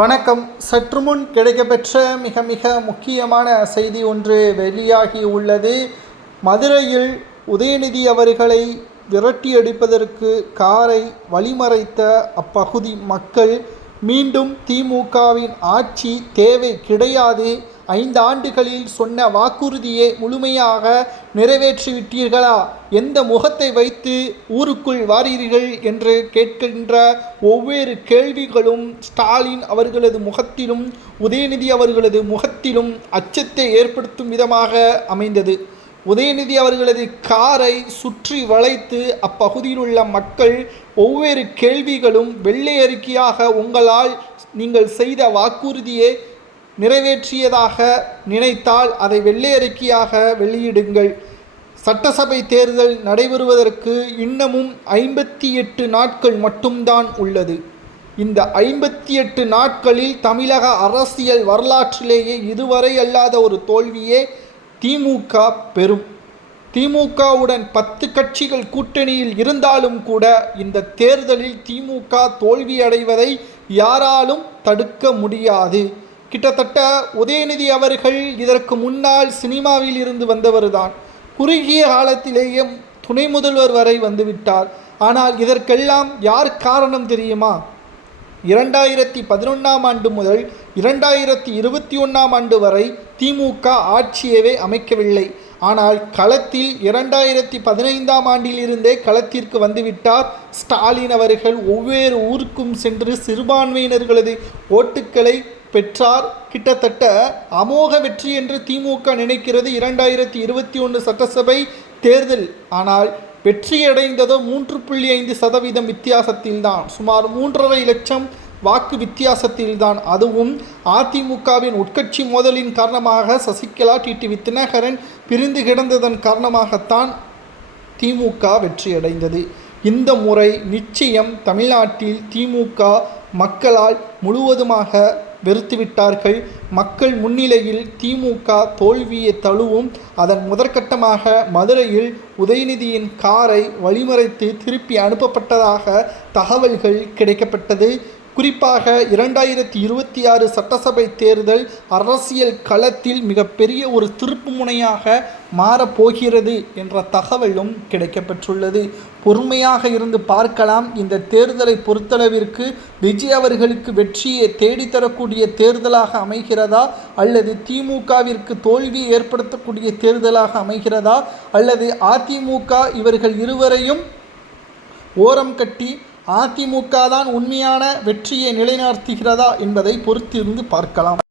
வணக்கம். சற்று முன் கிடைக்கப்பெற்ற மிக மிக முக்கியமான செய்தி ஒன்று வெளியாகி உள்ளது. மதுரையில் உதயநிதி அவர்களை விரட்டியடிப்பதற்கு காரை வழிமறைத்த அப்பகுதி மக்கள் மீண்டும் திமுகவின் ஆட்சி தேவை கிடையாது, 5 ஆண்டுகளில் சொன்ன வாக்குறுதியை முழுமையாக நிறைவேற்றிவிட்டீர்களா, எந்த முகத்தை வைத்து ஊருக்குள் வாரீர்கள் என்று கேட்கின்ற ஒவ்வொரு கேள்விகளும் ஸ்டாலின் அவர்களது முகத்திலும் உதயநிதி அவர்களது முகத்திலும் அச்சத்தை ஏற்படுத்தும் விதமாக அமைந்தது. உதயநிதி அவர்களது காரை சுற்றி வளைத்து அப்பகுதியில் உள்ள மக்கள் ஒவ்வொரு கேள்விகளும் வெள்ளை அறிக்கையாக உங்களால் நீங்கள் செய்த வாக்குறுதியை நிறைவேற்றியதாக நினைத்தால் அதை வெள்ளை அறிக்கையாக வெளியிடுங்கள். சட்டசபை தேர்தல் நடைபெறுவதற்கு இன்னமும் 58 நாட்கள் மட்டும்தான் உள்ளது. இந்த 58 நாட்களில் தமிழக அரசியல் வரலாற்றிலேயே இதுவரை அல்லாத ஒரு தோல்வியே திமுக பெறும். திமுகவுடன் 10 கட்சிகள் கூட்டணியில் இருந்தாலும் கூட இந்த தேர்தலில் திமுக தோல்வியடைவதை யாராலும் தடுக்க முடியாது. கிட்டத்தட்ட உதயநிதி அவர்கள் இதற்கு முன்னால் சினிமாவில் இருந்து வந்தவர்தான். குறுகிய காலத்திலேயே துணை முதல்வர் வரை வந்துவிட்டார். ஆனால் இதற்கெல்லாம் யார் காரணம் தெரியுமா? 2011ஆம் ஆண்டு முதல் 2021ஆம் ஆண்டு வரை திமுக ஆட்சியவே அமைக்கவில்லை. ஆனால் களத்தில் 2015ஆம் ஆண்டிலிருந்தே களத்திற்கு வந்துவிட்டார் ஸ்டாலின் அவர்கள். ஒவ்வொரு ஊருக்கும் சென்று சிறுபான்மையினர்களது ஓட்டுக்களை பெற்றார். கிட்டத்தட்ட அமோக வெற்றி என்று திமுக நினைக்கிறது 2021 சட்டசபை தேர்தல். ஆனால் வெற்றியடைந்ததோ 3.5% வித்தியாசத்தில்தான், சுமார் 3.5 லட்சம் வாக்கு வித்தியாசத்தில்தான். அதுவும் அதிமுகவின் உட்கட்சி மோதலின் காரணமாக சசிகலா டிடிவி தினகரன் பிரிந்து கிடந்ததன் காரணமாகத்தான் திமுக வெற்றியடைந்தது. இந்த முறை நிச்சயம் தமிழ்நாட்டில் திமுக மக்களால் முழுவதுமாக வெறுத்துவிட்டார்கள். மக்கள் முன்னிலையில் திமுக தோல்வியை தழுவும். அதன் முதற்கட்டமாக மதுரையில் உதயநிதியின் காரை வழிமறைத்து திருப்பி அனுப்பப்பட்டதாக தகவல்கள் கிடைக்கப்பட்டது. குறிப்பாக 2026 சட்டசபை தேர்தல் அரசியல் களத்தில் மிகப்பெரிய ஒரு திருப்பு முனையாக மாறப்போகிறது என்ற தகவலும் கிடைக்கப்பெற்றுள்ளது. பொறுமையாக இருந்து பார்க்கலாம். இந்த தேர்தலை பொறுத்தளவிற்கு விஜய் அவர்களுக்கு வெற்றியை தேடித்தரக்கூடிய தேர்தலாக அமைகிறதா, அல்லது திமுகவிற்கு தோல்வியை ஏற்படுத்தக்கூடிய தேர்தலாக அமைகிறதா, அல்லது அதிமுக இவர்கள் இருவரையும் ஓரம் கட்டி அதிமுக தான் உண்மையான வெற்றியை நிலைநாட்டுகிறதா என்பதை பொறுத்திருந்து பார்க்கலாம்.